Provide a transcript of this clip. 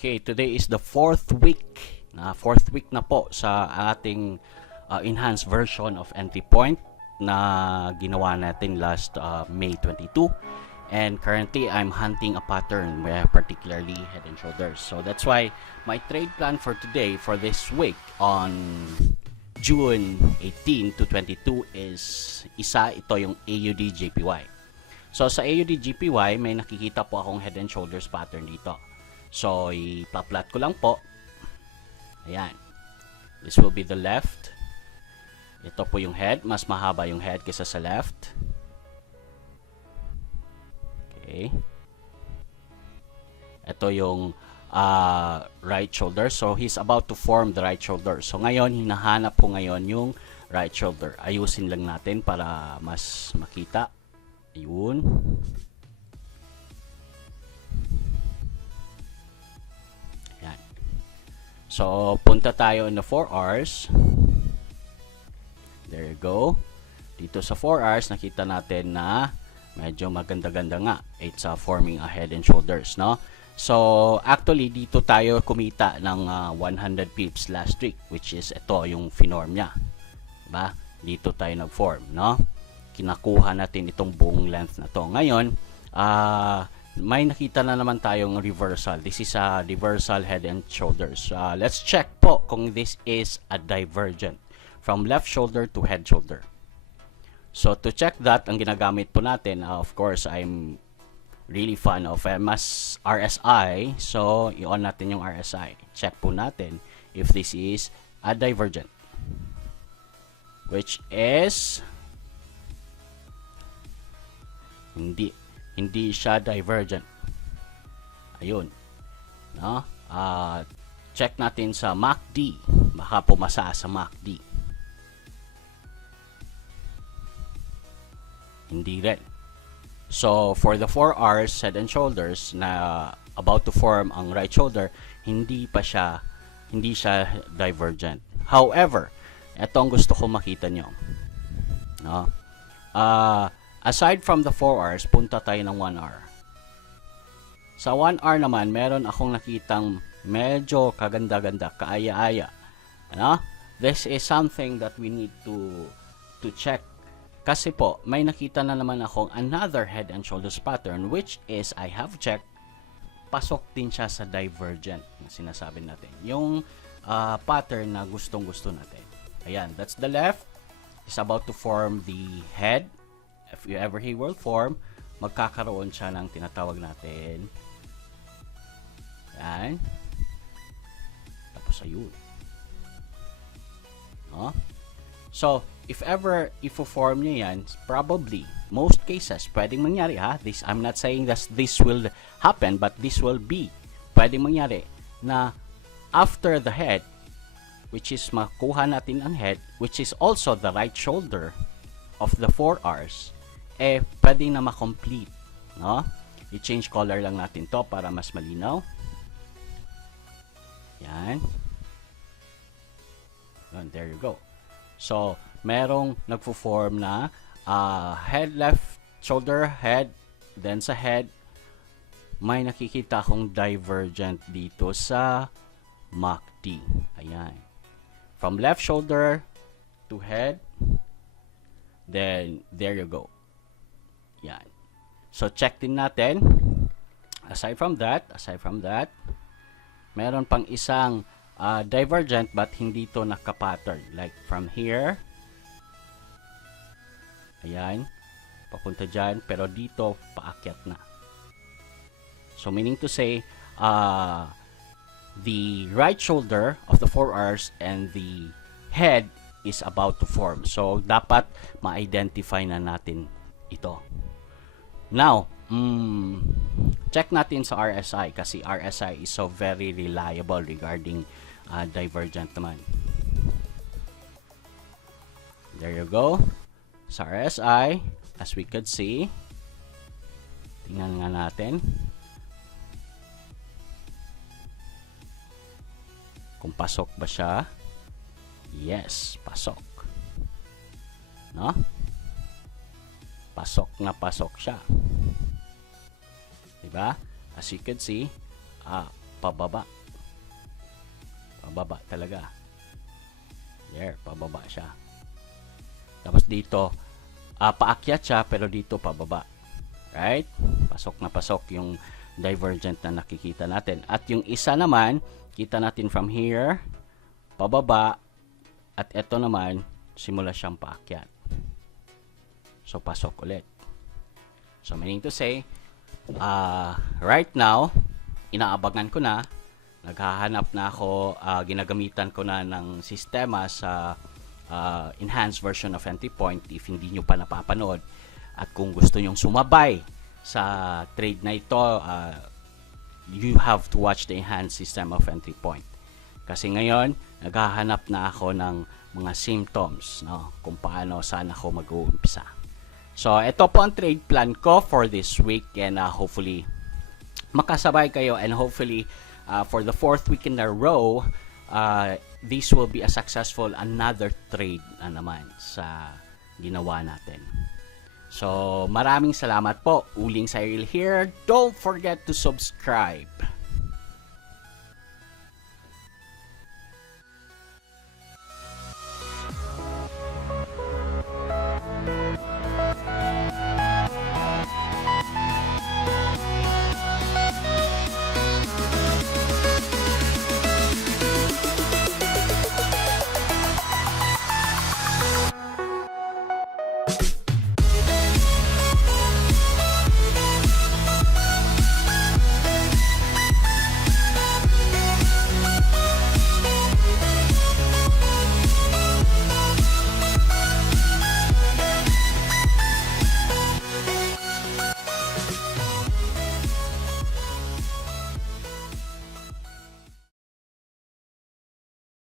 Okay, today is the fourth week. Fourth week na po sa ating enhanced version of entry point na ginawa natin last May 22. And currently, I'm hunting a pattern, particularly head and shoulders. So that's why my trade plan for today, for this week on June 18 to 22 is ito yung AUD JPY. So sa AUD JPY, may nakikita po akong head and shoulders pattern dito. So ipa-plot ko lang po. Ayan. This will be the left. Ito po yung head. Mas mahaba yung head kaysa sa left. Okay. Ito yung right shoulder. So he's about to form the right shoulder. So ngayon, hinahanap ko ngayon yung right shoulder. Ayusin lang natin para mas makita. Ayun. Ayan. So punta tayo in the 4 hours. There you go. Dito sa 4 hours, nakita natin na medyo maganda-ganda nga. It's forming a head and shoulders, no? So, actually, dito tayo kumita ng 100 pips last week, which is ito, yung finorm niya. Diba? Dito tayo nag-form, no? Kinakuha natin itong buong length na to. Ngayon, may nakita na naman tayong reversal. This is a reversal head and shoulders. Let's check po kung this is a divergent from left shoulder to head shoulder. So, to check that, ang ginagamit po natin, of course, I'm really fan of RSI. So, i-on natin yung RSI. Check po natin if this is a divergent. Which is hindi siya divergent. Ayun. No? Check natin sa MACD. Baka pumasa sa MACD. Hindi rin. So, for the 4 hours head and shoulders na about to form ang right shoulder, hindi siya divergent. However, ito ang gusto ko makita nyo. No? Aside from the 4 hours, punta tayo ng 1 hour. Sa 1 hour naman, meron akong nakitang medyo kaganda-ganda, kaaya-aya. No? This is something that we need to check. Kasi po, may nakita na naman akong another head and shoulders pattern, which is, I have checked, pasok din siya sa divergent na sinasabi natin. Yung pattern na gustong-gusto natin. Ayan, that's the left. Is about to form the head. If ever he will form, magkakaroon siya ng tinatawag natin. Ayan. Tapos ayun. No? So, if ever i-form niya yan, probably, most cases, pwedeng mangyari ha. I'm not saying that this will happen, but this will be. Pwedeng mangyari na after the head, which is makuha natin ang head, which is also the right shoulder of the 4 hours, pwedeng na ma-complete. No? I-change color lang natin to para mas malinaw. Yan. And there you go. So, merong nagpo-form na head, left shoulder, head, then sa head, may nakikita akong divergent dito sa MACD. Ayan. From left shoulder to head, then there you go. Yan. So, check din natin. Aside from that, meron pang isang divergent but hindi to naka-pattern. Like from here, ayan, papunta dyan, pero dito paakyat na. So meaning to say, the right shoulder of the 4 hours and the head is about to form. So dapat ma-identify na natin ito. Now, check natin sa RSI kasi RSI is so very reliable regarding divergent naman. There you go. Sa RSI, as we could see, tingnan nga natin kung pasok ba siya. Yes, pasok. No? Pasok na pasok siya. Diba? As you can see, pababa. Pababa talaga. There, pababa siya. Tapos dito, paakyat siya, pero dito pababa. Right? Pasok na pasok yung divergent na nakikita natin. At yung isa naman, kita natin from here, pababa, at ito naman, simula siyang paakyat. So, pasok ulit. So, meaning to say, right now, inaabangan ko na, naghahanap na ako, ginagamitan ko na ng sistema sa enhanced version of entry point if hindi nyo pa napapanood. At kung gusto nyong sumabay sa trade na ito, you have to watch the enhanced system of entry point. Kasi ngayon, naghahanap na ako ng mga symptoms, no? Kung paano, saan ako mag-uumpisa. So, ito po ang trade plan ko for this week, and hopefully, makasabay kayo, and hopefully, for the 4th week in a row, this will be a successful another trade na naman sa ginawa natin. So, maraming salamat po. Uling Cyril here. Don't forget to subscribe.